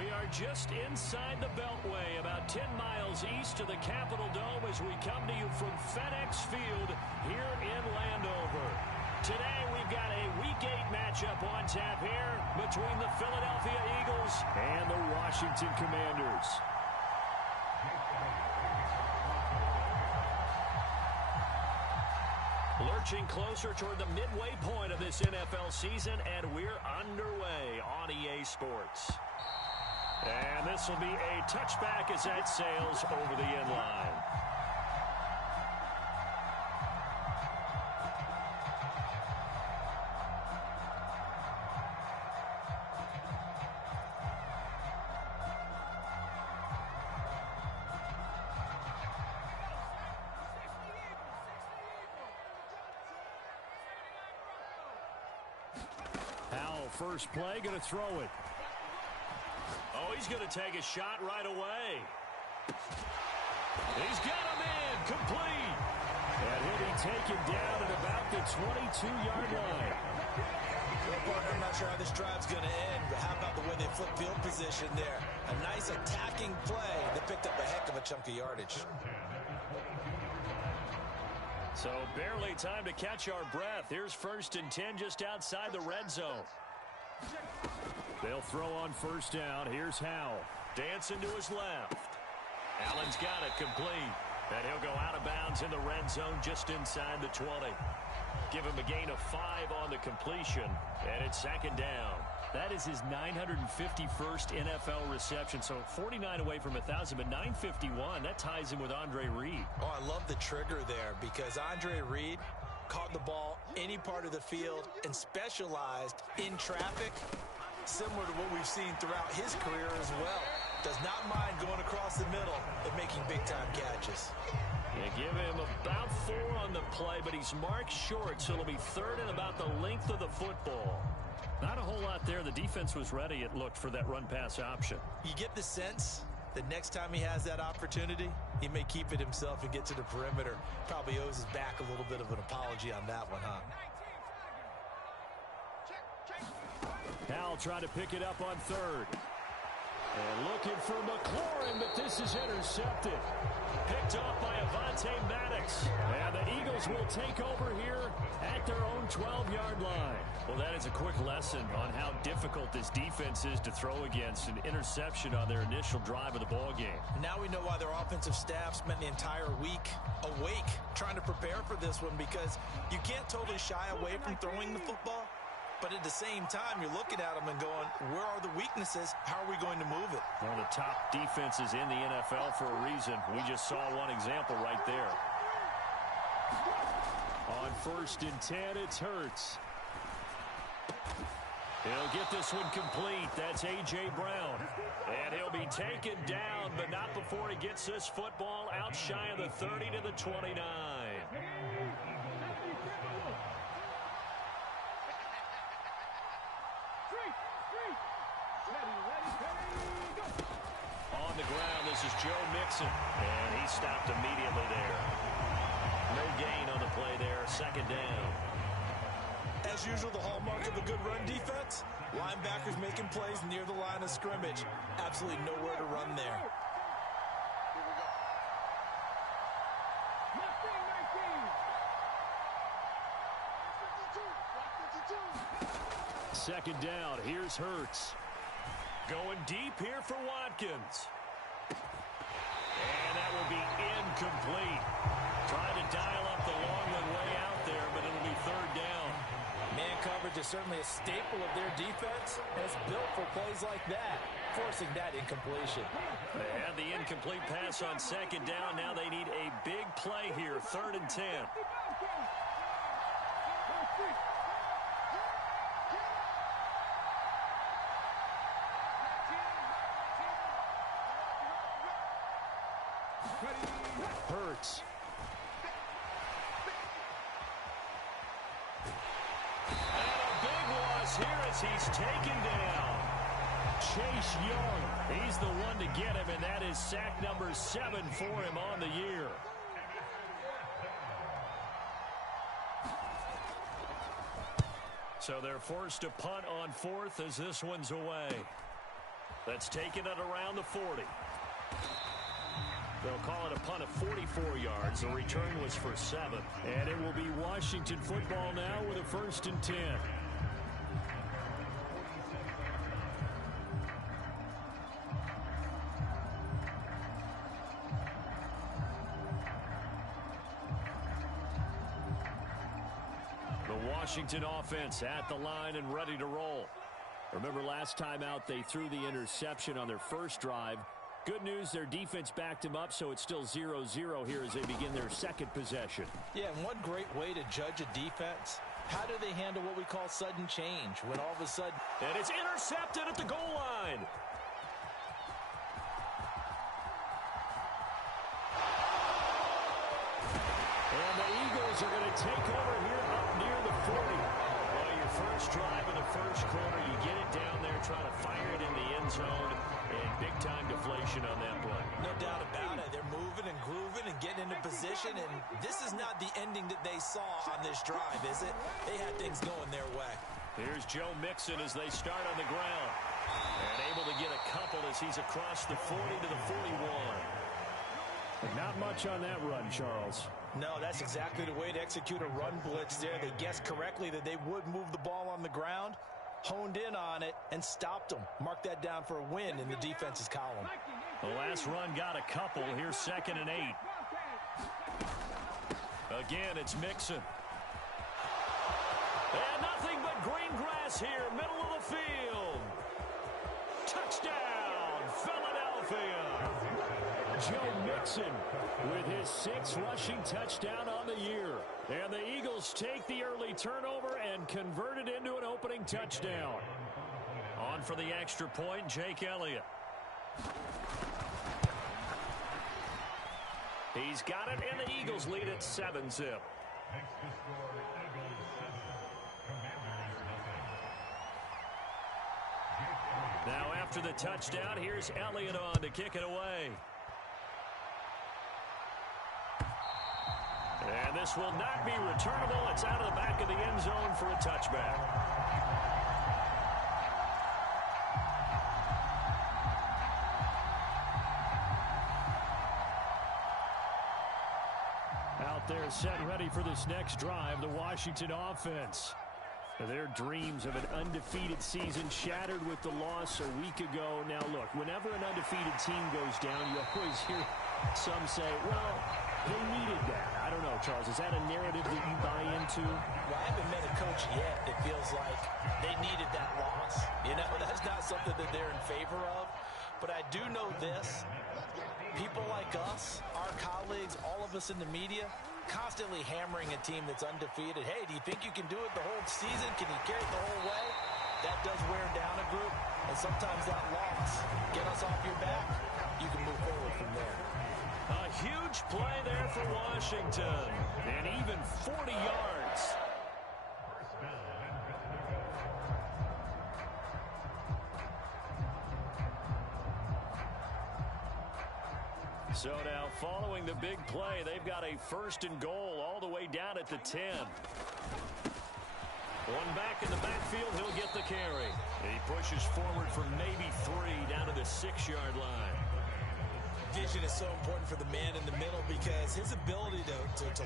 We are just inside the Beltway, about 10 miles east of the Capitol Dome as we come to you from FedEx Field here in Landover. Today we've got a Week 8 matchup on tap here between the Philadelphia Eagles and the Washington Commanders. Lurching closer toward the midway point of this NFL season, and we're underway on EA Sports. And this will be a touchback as that sails over the end line. Howell, first play, going to throw it. Oh, he's going to take a shot right away. He's got him in, complete. And he'll be taken down at about the 22-yard line. Well, partner, I'm not sure how this drive's going to end, but how about the way they flip field position there? A nice attacking play that picked up a heck of a chunk of yardage. So barely time to catch our breath. Here's 1st and 10 just outside the red zone. They'll throw on first down. Here's Howell. Dancing to his left. Allen's got it complete. And he'll go out of bounds in the red zone just inside the 20. Give him a gain of 5 on the completion. And it's 2nd down. That is his 951st NFL reception. So 49 away from 1,000, but 951. That ties him with Andre Reed. Oh, I love the trigger there because Andre Reed caught the ball any part of the field and specialized in traffic, similar to what we've seen throughout his career as well. Does not mind going across the middle and making big-time catches. They give him about 4 on the play, but he's marked short, so it'll be 3rd and about the length of the football. Not a whole lot there. The defense was ready, it looked, for that run-pass option. You get the sense that next time he has that opportunity, he may keep it himself and get to the perimeter. Probably owes his back a little bit of an apology on that one, huh? Howell trying to pick it up on 3rd. And looking for McLaurin, but this is intercepted. Picked off by Avonte Maddox. And the Eagles will take over here at their own 12-yard line. Well, that is a quick lesson on how difficult this defense is to throw against. An interception on their initial drive of the ballgame. Now we know why their offensive staff spent the entire week awake trying to prepare for this one, because you can't totally shy away from throwing the football. But at the same time, you're looking at them and going, where are the weaknesses? How are we going to move it? One of the top defenses in the NFL for a reason. We just saw one example right there. On 1st and 10, it's Hurts. He'll get this one complete. That's A.J. Brown. And he'll be taken down, but not before he gets this football out shy of the 30 to the 29. On the ground, this is Joe Mixon. And he stopped immediately there. No gain on the play there. 2nd down. As usual, the hallmark of a good run defense, linebackers making plays near the line of scrimmage. Absolutely nowhere to run there. 2nd down. Here's Hurts. Going deep here for Watkins. And that will be incomplete. Trying to dial up the long one way out there, but it'll be 3rd down. Man coverage is certainly a staple of their defense, and it's built for plays like that, forcing that incompletion. They had the incomplete pass on 2nd down. Now they need a big play here, 3rd and 10. Hurts. And a big loss here as he's taken down. Chase Young, he's the one to get him, and that is sack number 7 for him on the year. So they're forced to punt on 4th as this one's away. That's taken it around the 40. They'll call it a punt of 44 yards. The return was for 7. And it will be Washington football now with a 1st and 10. The Washington offense at the line and ready to roll. Remember last time out they threw the interception on their first drive. Good news, their defense backed them up, so it's still 0-0 here as they begin their second possession. Yeah, and one great way to judge a defense, how do they handle what we call sudden change when all of a sudden... And it's intercepted at the goal line. And the Eagles are going to take over here up near the 40. Well, your first drive in the first quarter, you get it down there, trying to fire it in the end zone. And big-time deflation on that play. No doubt about it. They're moving and grooving and getting into position, and this is not the ending that they saw on this drive, is it? They had things going their way. Here's Joe Mixon as they start on the ground. And able to get a couple as he's across the 40 to the 41. Not much on that run, Charles. No, that's exactly the way to execute a run blitz there. They guessed correctly that they would move the ball on the ground, honed in on it, and stopped them. Mark that down for a win in the defense's column. The last run got a couple. Here's 2nd and 8. Again, it's Mixon. And nothing but green grass here, middle of the field. Touchdown, Philadelphia. Joe Mixon with his 6th rushing touchdown on the year. And the Eagles take the early turnover and convert it into an opening touchdown. On for the extra point, Jake Elliott. He's got it, and the Eagles lead at 7-zip. Now after the touchdown, here's Elliott on to kick it away. And this will not be returnable. It's out of the back of the end zone for a touchback. Out there set ready for this next drive, the Washington offense. Their dreams of an undefeated season shattered with the loss a week ago. Now look, whenever an undefeated team goes down, you always hear some say, well, they needed that. I don't know, Charles. Is that a narrative that you buy into? Well, I haven't met a coach yet that feels like they needed that loss. You know, that's not something that they're in favor of. But I do know this. People like us, our colleagues, all of us in the media, constantly hammering a team that's undefeated. Hey, do you think you can do it the whole season? Can you carry it the whole way? That does wear down a group. And sometimes that loss, get us off your back, you can move forward from there. A huge play there for Washington. And even 40 yards. So now following the big play, they've got a 1st and goal all the way down at the 10. One back in the backfield, he'll get the carry. He pushes forward for maybe 3 down to the 6-yard line. Vision is so important for the man in the middle because his ability to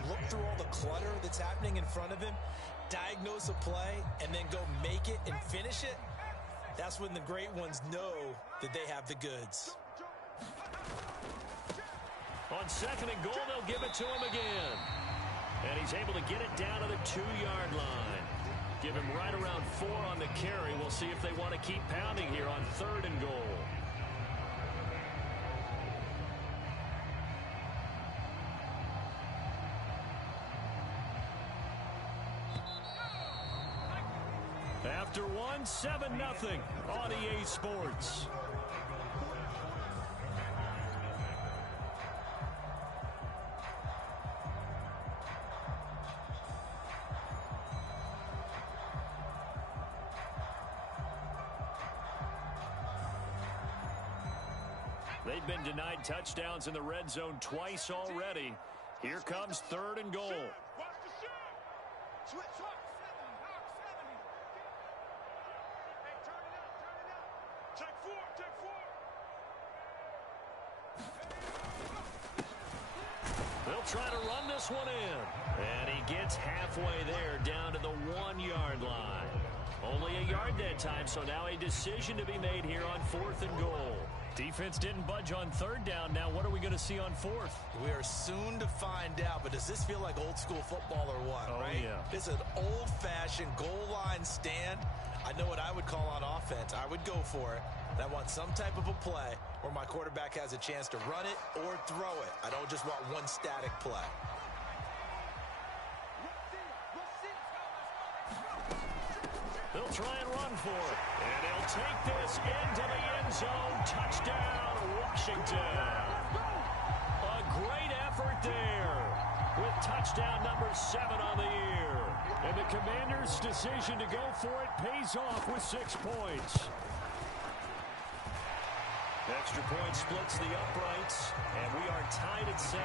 look through all the clutter that's happening in front of him, diagnose a play, and then go make it and finish it, that's when the great ones know that they have the goods. On 2nd and goal, they'll give it to him again. And he's able to get it down to the 2-yard line. Give him right around 4 on the carry. We'll see if they want to keep pounding here on 3rd and goal. After 7-0 on EA Sports. They've been denied touchdowns in the red zone twice already. Here comes 3rd and goal. Take four. They'll try to run this one in. And he gets halfway there down to the 1-yard line. Only a yard that time, so now a decision to be made here on 4th and goal. Defense didn't budge on 3rd down. Now what are we going to see on 4th? We are soon to find out, but does this feel like old school football or what, right? Yeah. It's an old-fashioned goal line stand. I know what I would call on offense. I would go for it. And I want some type of a play where my quarterback has a chance to run it or throw it. I don't just want one static play. They'll try and run for it. And he'll take this into the end zone. Touchdown, Washington. A great effort there with touchdown number 7 on the year. And the Commanders' decision to go for it pays off with 6 points. Extra point splits the uprights, and we are tied at 7.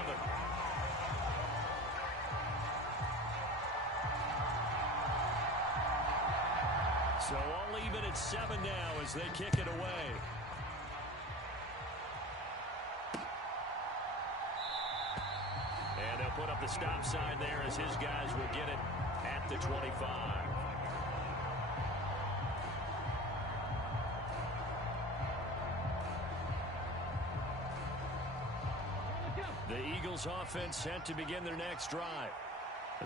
So all even at 7 now as they kick it away. And they'll put up the stop sign there as his guys will get it at the 25. The Eagles offense set to begin their next drive.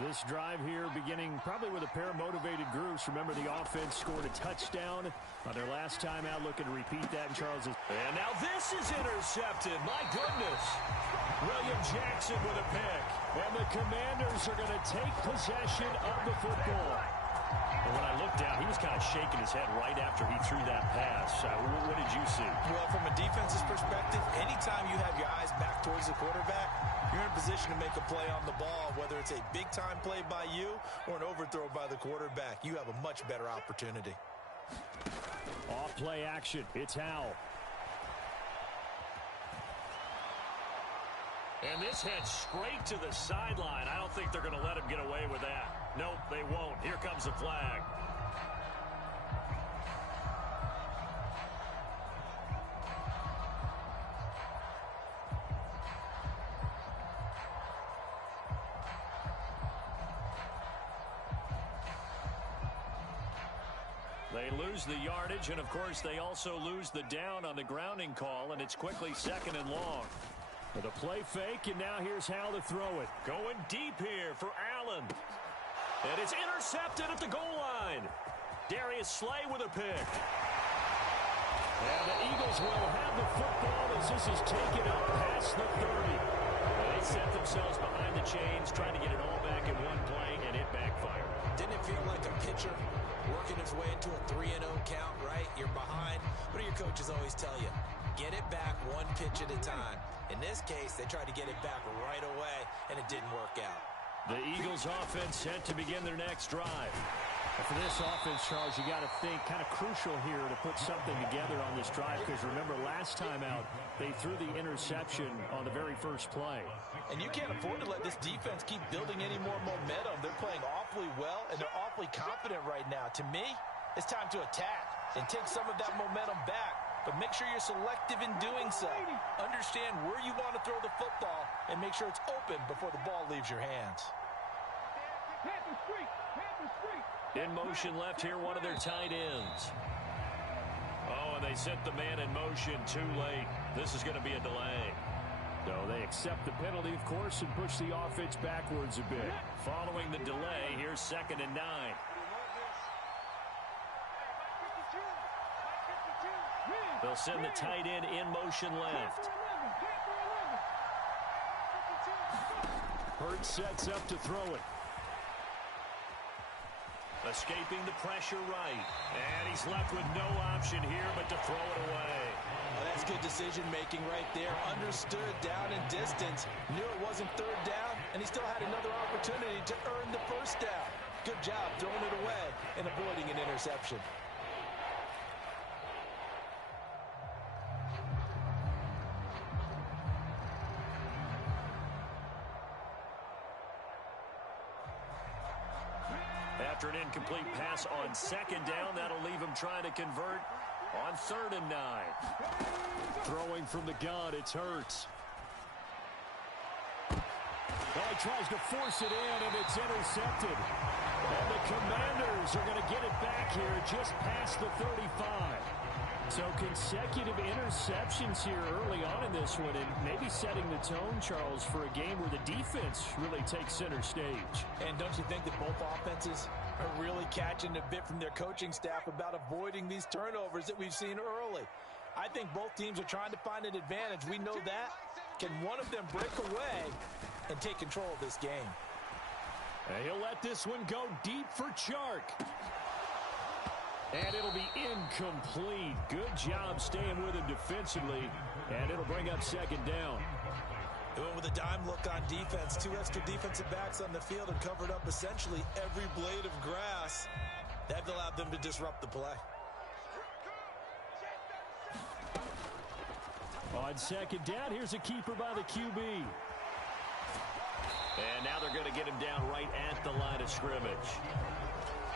This drive here beginning probably with a pair of motivated groups. Remember, the offense scored a touchdown on their last time out. Looking to repeat that in Charles's. And now this is intercepted. My goodness. William Jackson with a pick. And the Commanders are going to take possession of the football. And when I looked down, he was kind of shaking his head right after he threw that pass. What did you see? Well, from a defense's perspective, anytime you have your eyes back towards the quarterback, you're in a position to make a play on the ball, whether it's a big-time play by you or an overthrow by the quarterback. You have a much better opportunity. Off-play action. It's Howell. And this heads straight to the sideline. I don't think they're going to let him get away with that. Nope, they won't. Here comes the flag. They lose the yardage, and of course they also lose the down on the grounding call, and it's quickly 2nd and long. With a play fake, and now here's Howell to throw it. Going deep here for Allen. And it's intercepted at the goal line. Darius Slay with a pick. And the Eagles will have the football as this is taken up past the 30. They set themselves behind the chains, trying to get it all back in one play, and it backfired. Didn't it feel like a pitcher working his way into a 3-0 count, right? You're behind. What do your coaches always tell you? Get it back one pitch at a time. In this case, they tried to get it back right away, and it didn't work out. The Eagles offense set to begin their next drive. And for this offense, Charles, you got to think kind of crucial here to put something together on this drive, because remember last time out, they threw the interception on the very first play. And you can't afford to let this defense keep building any more momentum. They're playing awfully well, and they're awfully confident right now. To me, it's time to attack and take some of that momentum back. But make sure you're selective in doing so. Understand where you want to throw the football and make sure it's open before the ball leaves your hands. In motion left here, one of their tight ends. Oh, and they set the man in motion too late. This is going to be a delay. No, they accept the penalty, of course, and push the offense backwards a bit. Following the delay, here's 2nd and 9. They'll send the tight end in motion left. Hurts sets up to throw it. Escaping the pressure right. And he's left with no option here but to throw it away. Well, that's good decision-making right there. Understood down and distance. Knew it wasn't 3rd down, and he still had another opportunity to earn the 1st down. Good job throwing it away and avoiding an interception. After an incomplete pass on 2nd down, that'll leave him trying to convert on 3rd and 9. Throwing from the gun, it's Hurts. tries to force it in, and it's intercepted. And the Commanders are going to get it back here just past the 35. So consecutive interceptions here early on in this one, and maybe setting the tone, Charles, for a game where the defense really takes center stage. And don't you think that both offenses are really catching a bit from their coaching staff about avoiding these turnovers that we've seen early? I think both teams are trying to find an advantage. We know that. Can one of them break away and take control of this game? And he'll let this one go deep for Chark. And it'll be incomplete. Good job staying with him defensively. And it'll bring up second down. Doing with a dime look on defense. 2 extra defensive backs on the field and covered up essentially every blade of grass. That allowed them to disrupt the play. On second down, here's a keeper by the QB. And now they're going to get him down right at the line of scrimmage.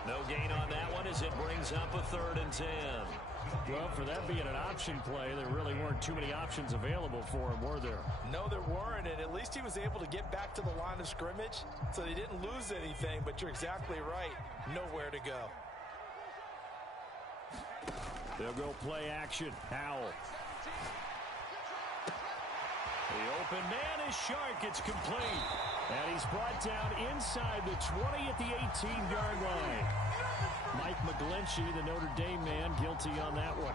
No gain on that one as it brings up a 3rd and 10. Well, for that being an option play, there really weren't too many options available for him, were there? No, there weren't, and at least he was able to get back to the line of scrimmage, so they didn't lose anything, but you're exactly right. Nowhere to go. They'll go play action. Howell. The open man is Chark. It's complete. And he's brought down inside the 20 at the 18-yard line. Mike McGlinchey, the Notre Dame man, guilty on that one.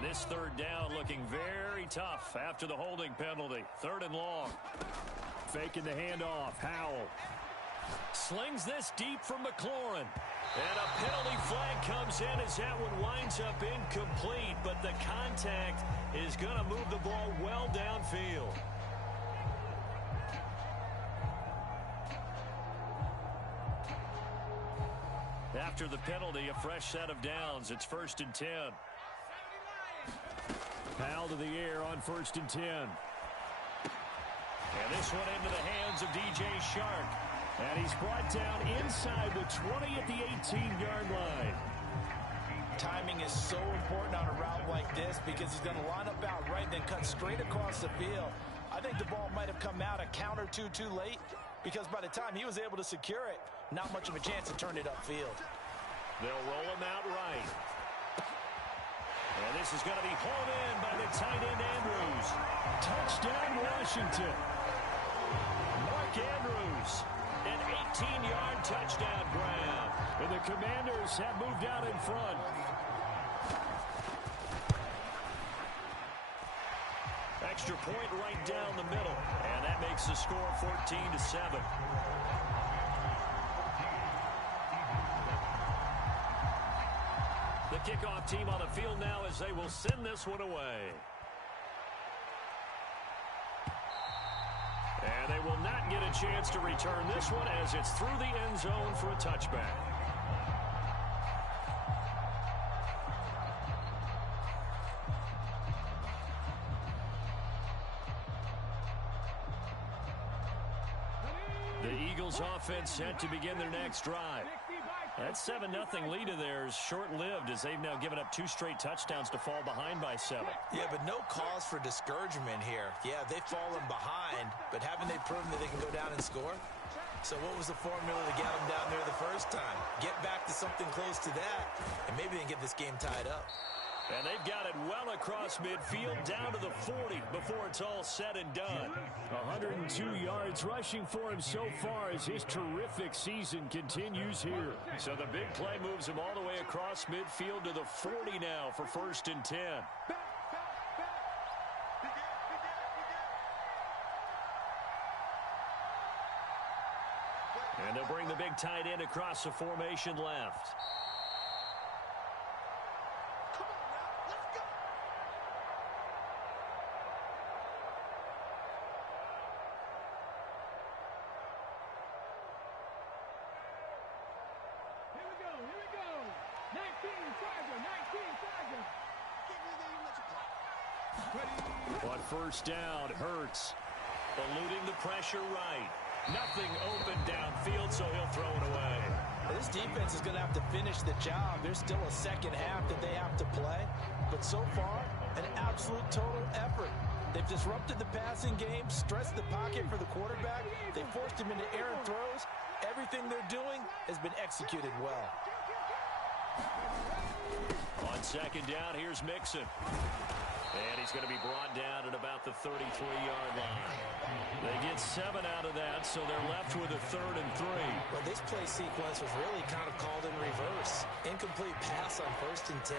This 3rd down looking very tough after the holding penalty. 3rd and long. Faking the handoff. Howell slings this deep from McLaurin. And a penalty flag comes in as that one winds up incomplete. But the contact is going to move the ball well downfield. After the penalty, a fresh set of downs. It's 1st and 10. Powell to the air on 1st and 10. And this one into the hands of DJ Chark. And he's brought down inside the 20 at the 18-yard line. Timing is so important on a route like this because he's going to line up out right, then cut straight across the field. I think the ball might have come out a count or two too late because by the time he was able to secure it, not much of a chance to turn it upfield. They'll roll him out right. And this is going to be hauled in by the tight end Andrews. Touchdown, Washington. Mark Andrews, an 18-yard touchdown grab. And the Commanders have moved out in front. Extra point right down the middle. And that makes the score 14-7. The kickoff team on the field now as they will send this one away. And they will not get a chance to return this one as it's through the end zone for a touchback. The Eagles offense set to begin their next drive. That 7-0 lead of theirs short-lived as they've now given up 2 straight touchdowns to fall behind by 7. Yeah, but no cause for discouragement here. Yeah, they've fallen behind, but haven't they proven that they can go down and score? So what was the formula to get them down there the first time? Get back to something close to that, and maybe they can get this game tied up. And they've got it well across midfield down to the 40 before it's all said and done. 102 yards rushing for him so far as his terrific season continues here. So the big play moves him all the way across midfield to the 40 now for 1st and 10. And they'll bring the big tight end across the formation left. Ready? On first down, Hurts eluding the pressure right. Nothing open downfield, so he'll throw it away. This defense is going to have to finish the job. There's still a second half that they have to play. But so far, an absolute total effort. They've disrupted the passing game, stressed the pocket for the quarterback. They forced him into errant throws. Everything they're doing has been executed well. On second down, here's Mixon. And he's going to be brought down at about the 33-yard line. They get 7 out of that, so they're left with a 3rd and 3. Well, this play sequence was really kind of called in reverse. Incomplete pass on 1st and 10.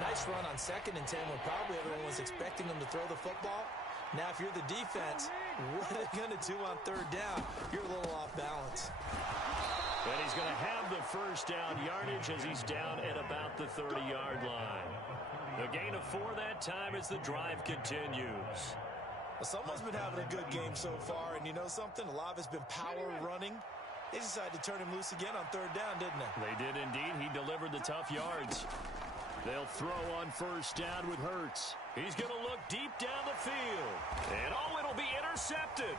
Nice run on 2nd and 10 when probably everyone was expecting them to throw the football. Now, if you're the defense, what are they going to do on 3rd down? You're a little off balance. And he's going to have the first down yardage as he's down at about the 30-yard line. The gain of 4 that time as the drive continues. Well, someone's been having a good game so far, and you know something? A lot of it's been power running. They decided to turn him loose again on 3rd down, didn't they? They did indeed. He delivered the tough yards. They'll throw on first down with Hurts. He's going to look deep down the field. And, it'll be intercepted.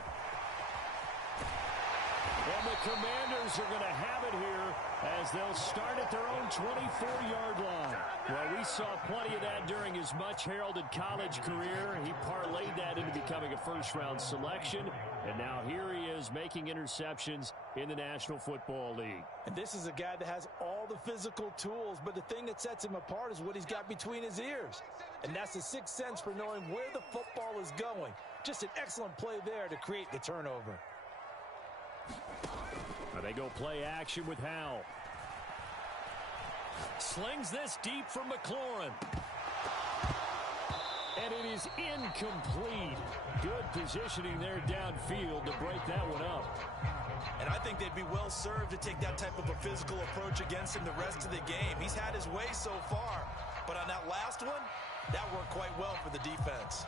And the Commanders are going to have it here as they'll start at their own 24-yard line. Well, we saw plenty of that during his much-heralded college career. He parlayed that into becoming a first-round selection. And now here he is making interceptions in the National Football League. And this is a guy that has all the physical tools, but the thing that sets him apart is what he's got between his ears. And that's the sixth sense for knowing where the football is going. Just an excellent play there to create the turnover. They go play action with Howell. Slings this deep from McLaurin. And it is incomplete. Good positioning there downfield to break that one up. And I think they'd be well served to take that type of a physical approach against him the rest of the game. He's had his way so far. But on that last one, that worked quite well for the defense.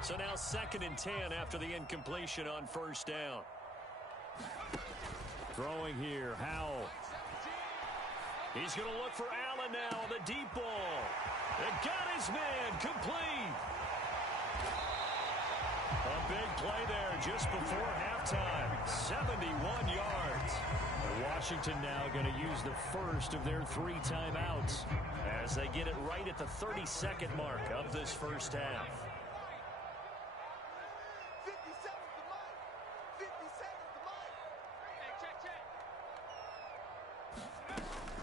So now 2nd and 10 after the incompletion on first down. Throwing here, Howell. He's going to look for Allen now on the deep ball. And got his man complete. A big play there just before halftime. 71 yards. Washington now going to use the first of their 3 timeouts as they get it right at the 32nd mark of this first half.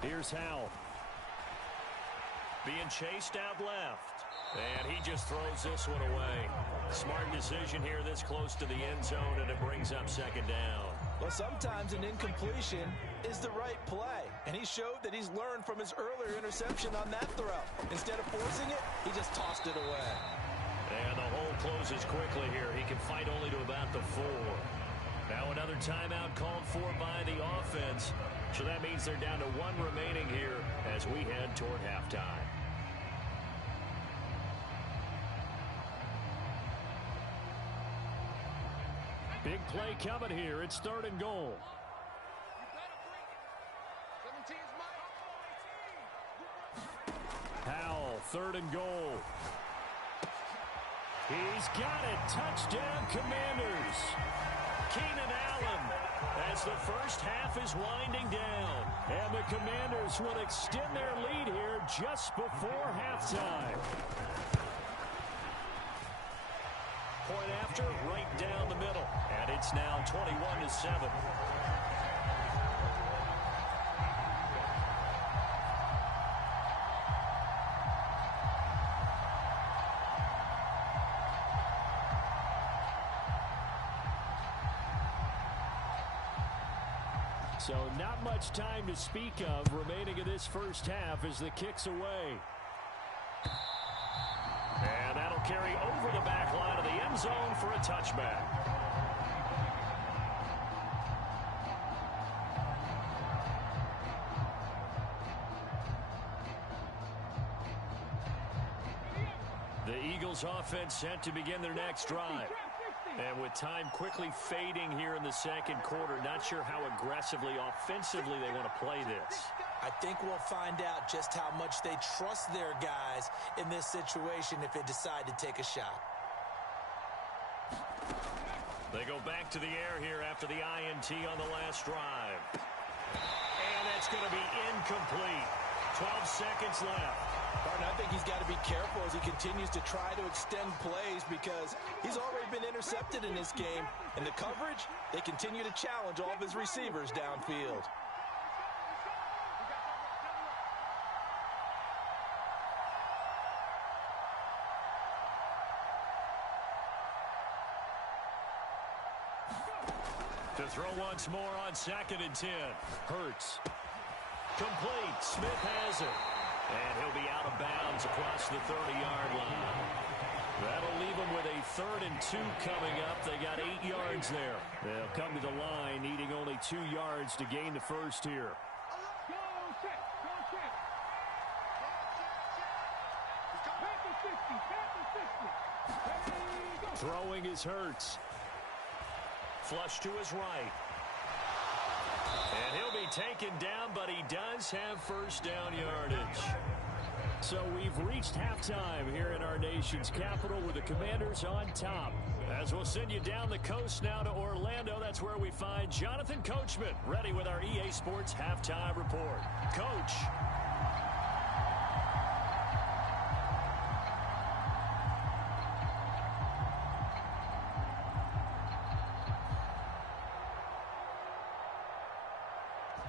Here's Howell. Being chased out left. And he just throws this one away. Smart decision here this close to the end zone, and it brings up 2nd down. Well, sometimes an incompletion is the right play. And he showed that he's learned from his earlier interception on that throw. Instead of forcing it, he just tossed it away. And the hole closes quickly here. He can fight only to about the 4. Now another timeout called for by the offense. So that means they're down to 1 remaining here as we head toward halftime. Big play coming here. It's 3rd and goal. Howell, 3rd and goal. He's got it. Touchdown, Commanders. Keenan Allen as the first half is winding down. And the Commanders will extend their lead here just before halftime. Point after, right down the middle. And it's now 21-7. So not much time to speak of remaining in this first half as the kick's away. And that'll carry over the back line of the end zone for a touchback. The Eagles offense set to begin their next drive. And with time quickly fading here in the second quarter, not sure how aggressively, offensively they want to play this. I think we'll find out just how much they trust their guys in this situation if they decide to take a shot. They go back to the air here after the INT on the last drive. And that's going to be incomplete. 12 seconds left. Partner, I think he's got to be careful as he continues to try to extend plays because he's already been intercepted in this game. And the coverage, they continue to challenge all of his receivers downfield. To throw once more on 2nd and 10. Hurts. Complete. Smith has it. And he'll be out of bounds across the 30-yard line. That'll leave them with a 3rd and 2 coming up. They got 8 yards there. They'll come to the line needing only 2 yards to gain the first here. Throwing is Hurts. Flush to his right. And he'll be taken down, but he does have first down yardage. So we've reached halftime here in our nation's capital with the Commanders on top. As we'll send you down the coast now to Orlando, that's where we find Jonathan Coachman ready with our EA Sports Halftime Report. Coach.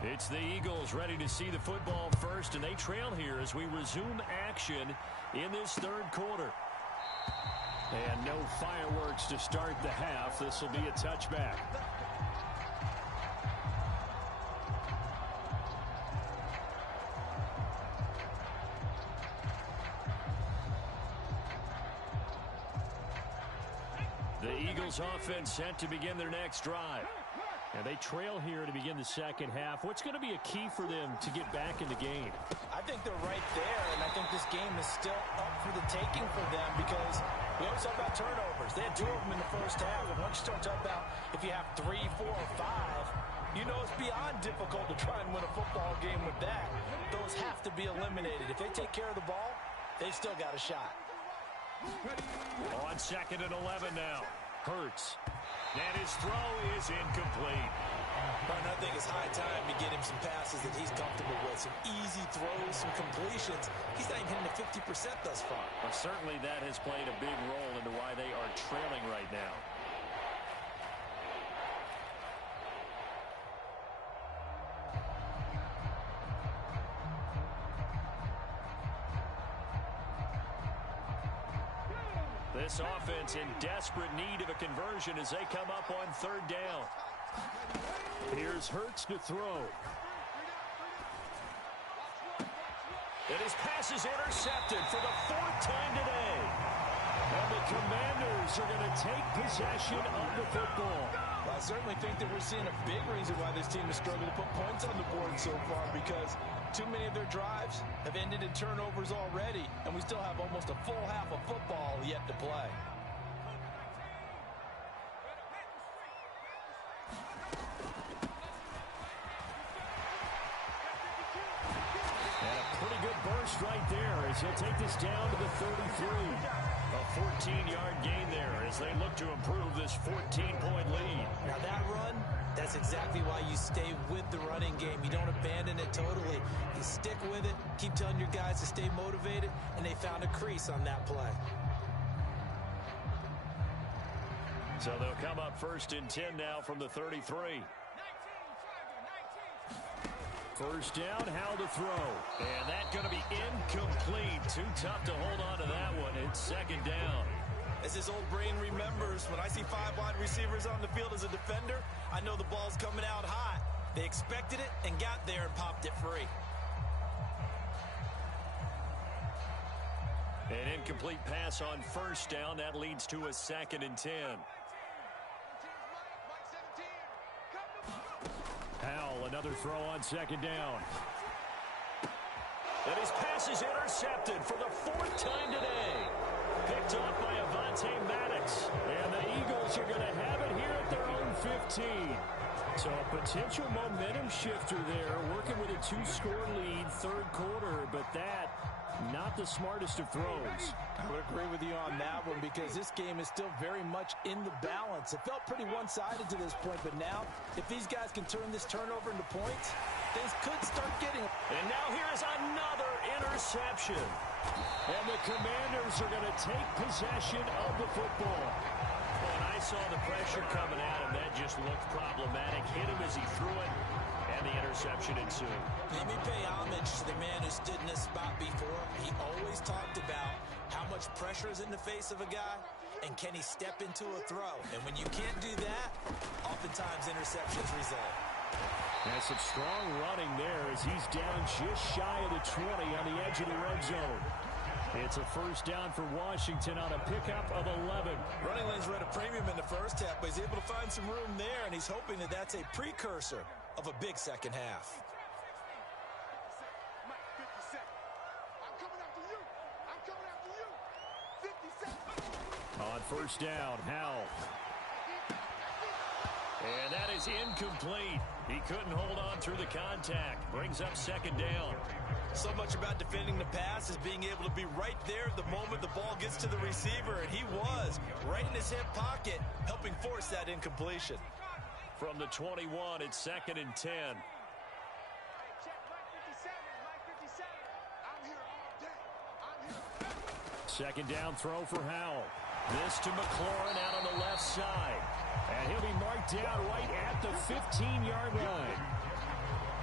It's the Eagles ready to see the football first, and they trail here as we resume action in this 3rd quarter. And no fireworks to start the half. This will be a touchback. The Eagles offense set to begin their next drive. And they trail here to begin the 2nd half. What's going to be a key for them to get back in the game? I think they're right there, and I think this game is still up for the taking for them because we always talk about turnovers. They had 2 of them in the first half, and once you start talking about if you have 3, 4, or 5, you know it's beyond difficult to try and win a football game with that. Those have to be eliminated. If they take care of the ball, they've still got a shot. On 2nd and 11 now. Hurts. And his throw is incomplete. But I think it's high time to get him some passes that he's comfortable with. Some easy throws, some completions. He's not even hitting the 50% thus far. Well, certainly that has played a big role into why they are trailing right now. This offense in desperate need of a conversion as they come up on 3rd down. Here's Hurts to throw. And his pass is intercepted for the 4th time today. And the Commanders are going to take possession of the football. Well, I certainly think that we're seeing a big reason why this team has struggled to put points on the board so far because too many of their drives have ended in turnovers already, and we still have almost a full half of football yet to play. And a pretty good burst right there as he'll take this down to the 33. A 14-yard gain there as they look to improve this 14-point lead. Now that run, that's exactly why you stay with the running game. You don't abandon it totally. You stick with it, keep telling your guys to stay motivated, and they found a crease on that play. So they'll come up 1st and 10 now from the 33. First down, Howell to throw. And that's going to be incomplete. Too tough to hold on to that one. It's 2nd down. As his old brain remembers, when I see 5 wide receivers on the field as a defender, I know the ball's coming out hot. They expected it and got there and popped it free. An incomplete pass on 1st down. That leads to a 2nd and 10. Howell, another throw on 2nd down. And his pass is intercepted for the 4th time today. Picked off by Avonte Maddox. And the Eagles are going to have it here at their own 15. So a potential momentum shifter there, working with a 2-score lead, third quarter, but that, not the smartest of throws. I would agree with you on that one because this game is still very much in the balance. It felt pretty one-sided to this point, but now, if these guys can turn this turnover into points, things could start getting them. And now here is another interception. And the Commanders are going to take possession of the football. When I saw the pressure coming at him, that just looked problematic. Hit him as he threw it, and the interception ensued. Let me pay homage to the man who stood in this spot before. He always talked about how much pressure is in the face of a guy, and can he step into a throw. And when you can't do that, oftentimes interceptions result. And some strong running there as he's down just shy of the 20 on the edge of the red zone. It's a first down for Washington on a pickup of 11. Running lanes were at a premium in the first half, but he's able to find some room there, and he's hoping that that's a precursor of a big second half. On first down, Howell. And that is incomplete. He couldn't hold on through the contact. Brings up second down. So much about defending the pass is being able to be right there the moment the ball gets to the receiver, and he was right in his hip pocket, helping force that incompletion. From the 21, it's second and 10. Second down throw for Howell. This to McLaurin out on the left side. And he'll be marked down right at the 15-yard line.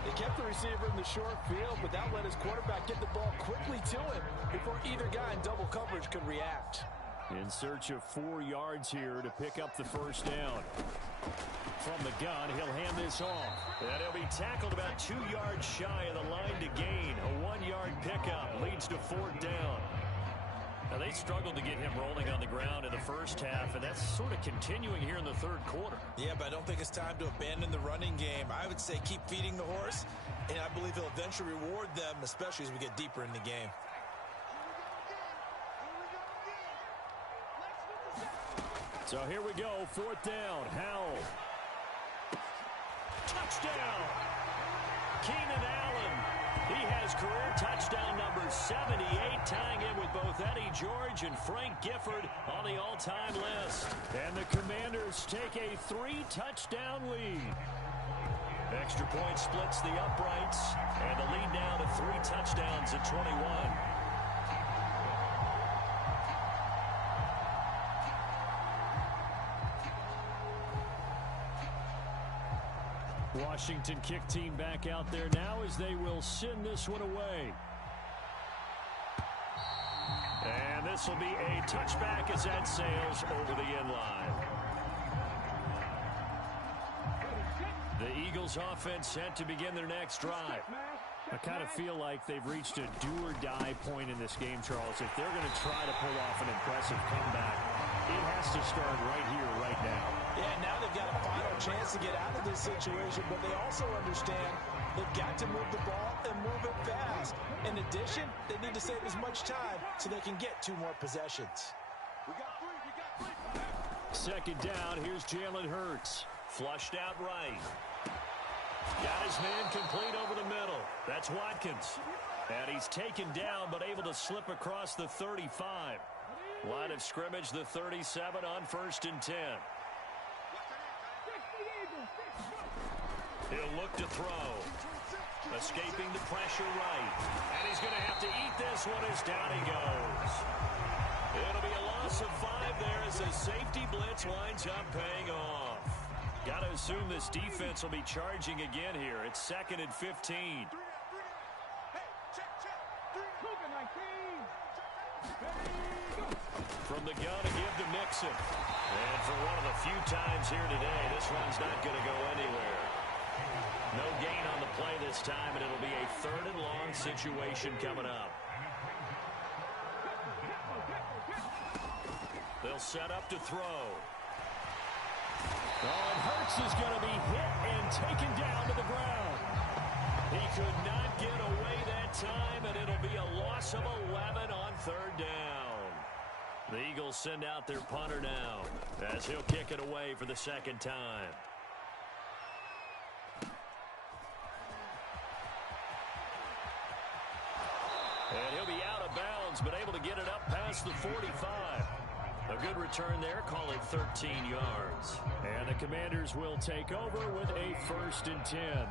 They kept the receiver in the short field, but that let his quarterback get the ball quickly to him before either guy in double coverage could react. In search of 4 yards here to pick up the first down. From the gun, he'll hand this off. And he'll be tackled about 2 yards shy of the line to gain. A 1-yard pickup leads to fourth down. Now, they struggled to get him rolling on the ground in the first half, and that's sort of continuing here in the third quarter. Yeah, but I don't think it's time to abandon the running game. I would say keep feeding the horse, and I believe he'll eventually reward them, especially as we get deeper in the game. So here we go, fourth down. Howell. Touchdown! Keenan Allen. He has career touchdown number 78, tying in with both Eddie George and Frank Gifford on the all-time list. And the Commanders take a 3-touchdown lead. Extra point splits the uprights, and the lead now to 3 touchdowns at 21. Washington kick team back out there now as they will send this one away. And this will be a touchback as that sails over the end line. The Eagles offense set to begin their next drive. I kind of feel like they've reached a do-or-die point in this game, Charles. If they're going to try to pull off an impressive comeback, it has to start right here, right now. Yeah, now they've got a final chance to get out of this situation, but they also understand they've got to move the ball and move it fast. In addition, they need to save as much time so they can get 2 more possessions. Second down, here's Jalen Hurts. Flushed out right. Got his man complete over the middle. That's Watkins. And he's taken down but able to slip across the 35. Line of scrimmage, the 37 on first and 10. He'll look to throw. Escaping the pressure right. And he's going to have to eat this one as down he goes. It'll be a loss of 5 there as the safety blitz winds up paying off. Got to assume this defense will be charging again here. It's second and 15. From the gun, a give to Mixon. And for one of the few times here today, this one's not going to go anywhere. No gain on the play this time, and it'll be a third and long situation coming up. They'll set up to throw. Oh, and Hurts is going to be hit and taken down to the ground. He could not get away that time, and it'll be a loss of 11 on third down. The Eagles send out their punter now as he'll kick it away for the second time. but able to get it up past the 45. A good return there, call it 13 yards. And the Commanders will take over with a 1st and 10.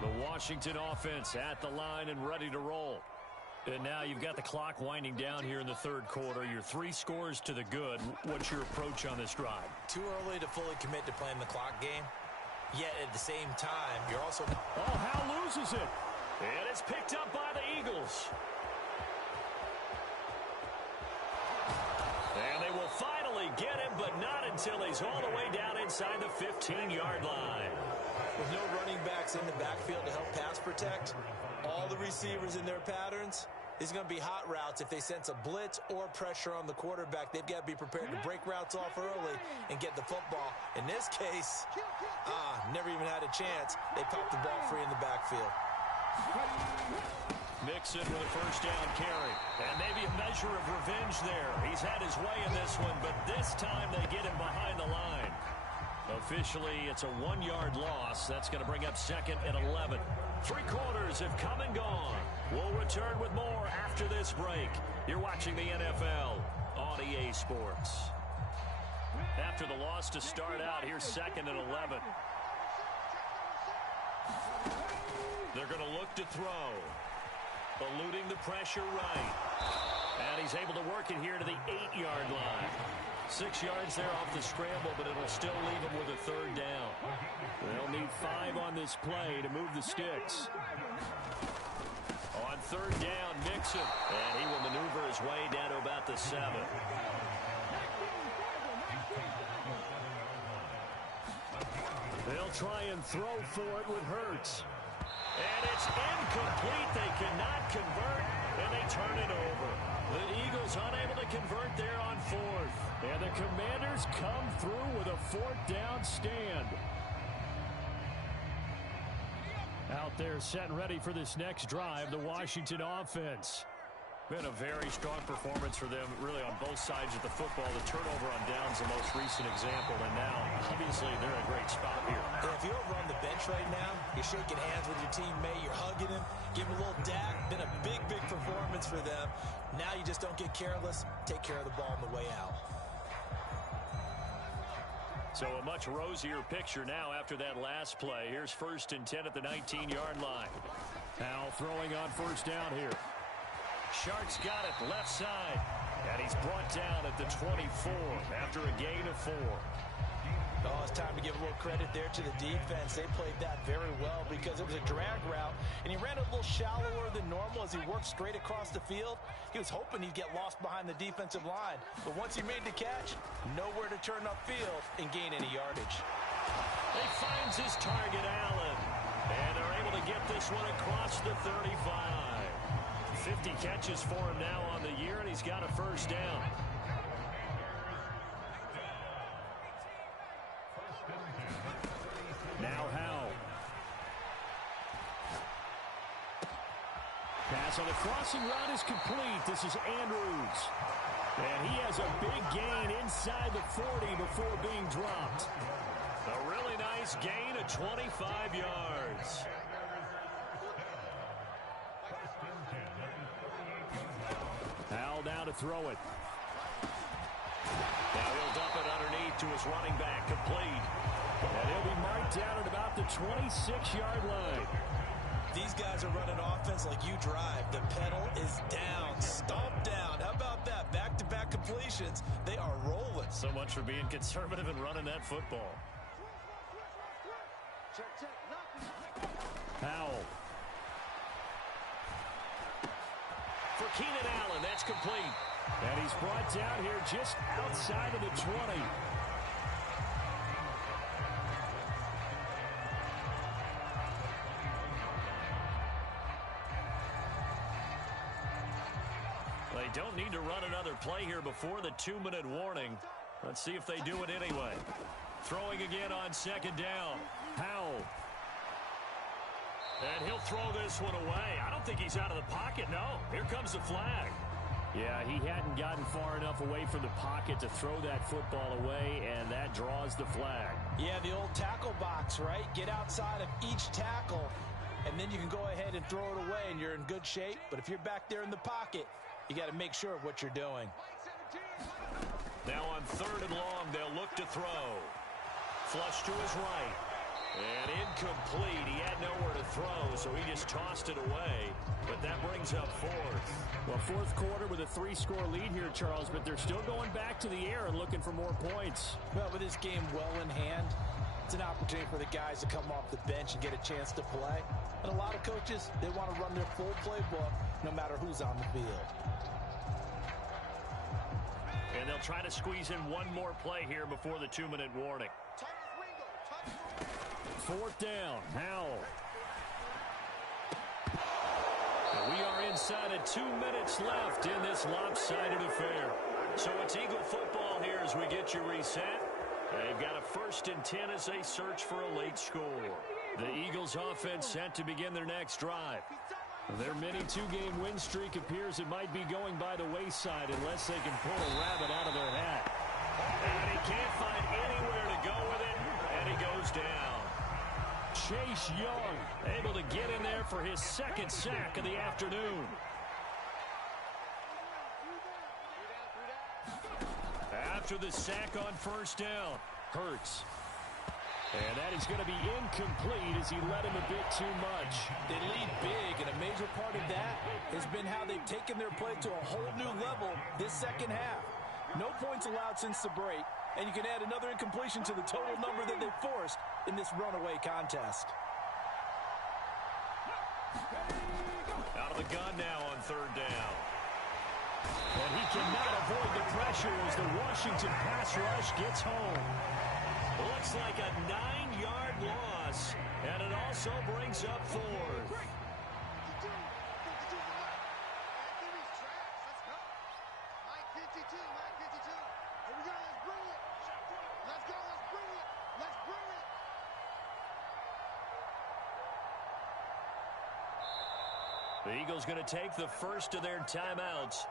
The Washington offense at the line and ready to roll. And now you've got the clock winding down here in the 3rd quarter. You're 3 scores to the good. What's your approach on this drive? Too early to fully commit to playing the clock game. Yet at the same time, you're also... Oh, Howe loses it. And it's picked up by the Eagles. And they will finally get him, but not until he's all the way down inside the 15-yard line. With no running backs in the backfield to help pass protect, all the receivers in their patterns, these are going to be hot routes. If they sense a blitz or pressure on the quarterback, they've got to be prepared to break routes off early and get the football. In this case, never even had a chance. They popped the ball free in the backfield. Mixon with a 1st down carry. And maybe a measure of revenge there. He's had his way in this one, but this time they get him behind the line. Officially, it's a 1-yard loss. That's going to bring up 2nd and 11. 3 quarters have come and gone. We'll return with more after this break. You're watching the NFL on EA Sports. After the loss to start out, here's 2nd and 11. They're going to look to throw. Eluding the pressure right. And he's able to work it here to the 8-yard line. 6 yards there off the scramble, but it'll still leave him with a 3rd down. They'll need 5 on this play to move the sticks. On 3rd down, Mixon. And he will maneuver his way down to about the 7. They'll try and throw for it with Hurts. And it's incomplete. They cannot convert, and they turn it over. The Eagles unable to convert there on 4th. And the Commanders come through with a 4th down stand. Out there set and ready for this next drive, the Washington offense. Been a very strong performance for them, really, on both sides of the football. The turnover on downs, the most recent example, and now, obviously, they're in a great spot here. Yeah, if you're over on the bench right now, you're shaking hands with your teammate, you're hugging him, give him a little dap. Been a big, big performance for them. Now you just don't get careless. Take care of the ball on the way out. So a much rosier picture now after that last play. Here's 1st and 10 at the 19-yard line. Now throwing on 1st down here. Sharks got it left side. And he's brought down at the 24 after a gain of 4. Oh, it's time to give a little credit there to the defense. They played that very well because it was a drag route, and he ran a little shallower than normal as he worked straight across the field. He was hoping he'd get lost behind the defensive line. But once he made the catch, nowhere to turn upfield and gain any yardage. He finds his target, Allen. And they're able to get this one across the 35. 50 catches for him now on the year, and he's got a 1st down. Now Howe. Pass on the crossing route is complete. This is Andrews. And he has a big gain inside the 40 before being dropped. A really nice gain of 25 yards. Howe now to throw it. Now he'll dump it underneath to his running back, complete. And he'll be marked down at about the 26-yard line. These guys are running offense like you drive. The pedal is down, stomped down. How about that? Back-to-back completions. They are rolling. So much for being conservative and running that football. Howell. For Keenan Allen, that's complete. And he's brought down here just outside of the 20. They don't need to run another play here before the 2-minute warning. Let's see if they do it anyway. Throwing again on 2nd down. Howell. And he'll throw this one away. I don't think he's out of the pocket, no. Here comes the flag. Yeah, he hadn't gotten far enough away from the pocket to throw that football away, and that draws the flag. Yeah, the old tackle box, right? Get outside of each tackle, and then you can go ahead and throw it away, and you're in good shape. But if you're back there in the pocket, you got to make sure of what you're doing. Now on 3rd and long, they'll look to throw. Flush to his right. And incomplete. He had nowhere to throw, so he just tossed it away. But that brings up 4th. Well, 4th quarter with a 3-score lead here, Charles, but they're still going back to the air and looking for more points. Well, with this game well in hand, it's an opportunity for the guys to come off the bench and get a chance to play. And a lot of coaches, they want to run their full playbook no matter who's on the field. And they'll try to squeeze in one more play here before the 2-minute warning. 4th down, Howell. And we are inside of 2 minutes left in this lopsided affair. So it's Eagle football here as we get you reset. They've got a 1st and 10 as they search for a late score. The Eagles offense set to begin their next drive. Their mini 2-game win streak appears it might be going by the wayside unless they can pull a rabbit out of their hat. And he can't find anywhere to go with it, and he goes down. Chase Young able to get in there for his 2nd sack of the afternoon. After the sack on 1st down, Hurts. And that is going to be incomplete as he led him a bit too much. They lead big, and a major part of that has been how they've taken their play to a whole new level this 2nd half. No points allowed since the break, and you can add another incompletion to the total number that they've forced in this runaway contest. Out of the gun now on 3rd down. And he cannot avoid the pressure as the Washington pass rush gets home. Looks like a 9-yard loss, and it also brings up 4th. The Eagles going to take the first of their timeouts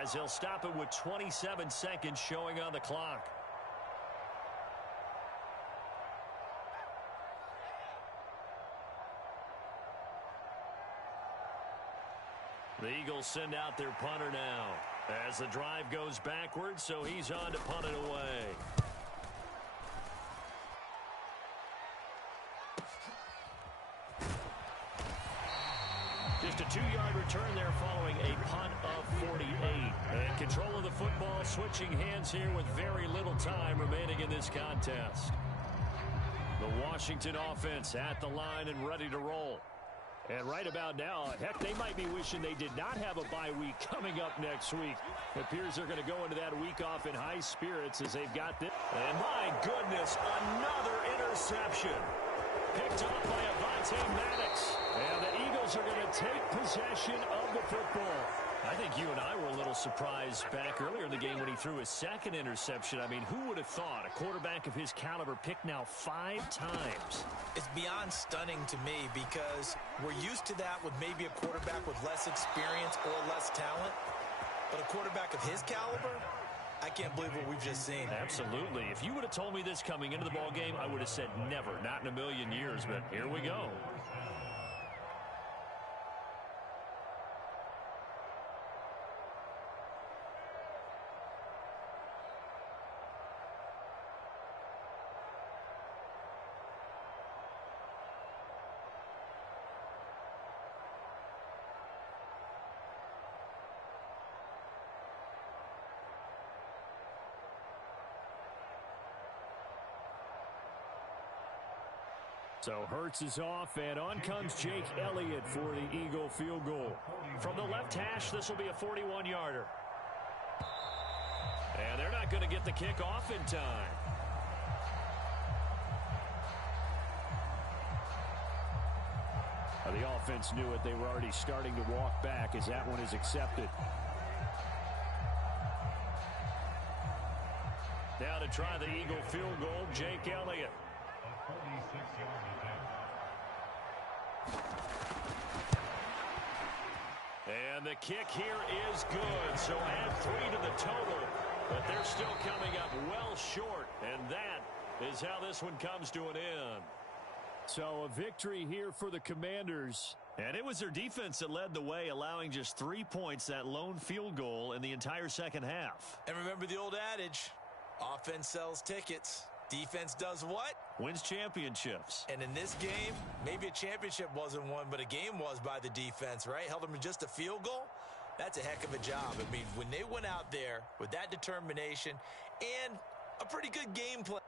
as they'll stop it with 27 seconds showing on the clock. The Eagles send out their punter now as the drive goes backwards, so he's on to punt it away. Just a 2-yard return there following a punt of 48. And control of the football switching hands here with very little time remaining in this contest. The Washington offense at the line and ready to roll. And right about now, heck, they might be wishing they did not have a bye week coming up next week. It appears they're going to go into that week off in high spirits as they've got this. And my goodness, another interception. Picked off by Avonte Maddox. And the Eagles are going to take possession of the football. I think you and I were a little surprised back earlier in the game when he threw his 2nd interception. I mean, who would have thought a quarterback of his caliber picked now 5 times? It's beyond stunning to me because we're used to that with maybe a quarterback with less experience or less talent. But a quarterback of his caliber, I can't believe what we've just seen. Absolutely. If you would have told me this coming into the ball game, I would have said never, not in a million years. But here we go. So Hurts is off, and on comes Jake Elliott for the Eagle field goal. From the left hash, this will be a 41-yarder. And they're not going to get the kick off in time. The offense knew it. They were already starting to walk back as that one is accepted. Now to try the Eagle field goal, Jake Elliott. And the kick here is good. So add 3 to the total. But they're still coming up well short. And that is how this one comes to an end. So a victory here for the Commanders. And it was their defense that led the way, allowing just 3 points, that lone field goal in the entire second half. And remember the old adage, offense sells tickets. Defense does what? Wins championships. And in this game, maybe a championship wasn't won, but a game was by the defense, right? Held them to just a field goal. That's a heck of a job. I mean, when they went out there with that determination and a pretty good game plan.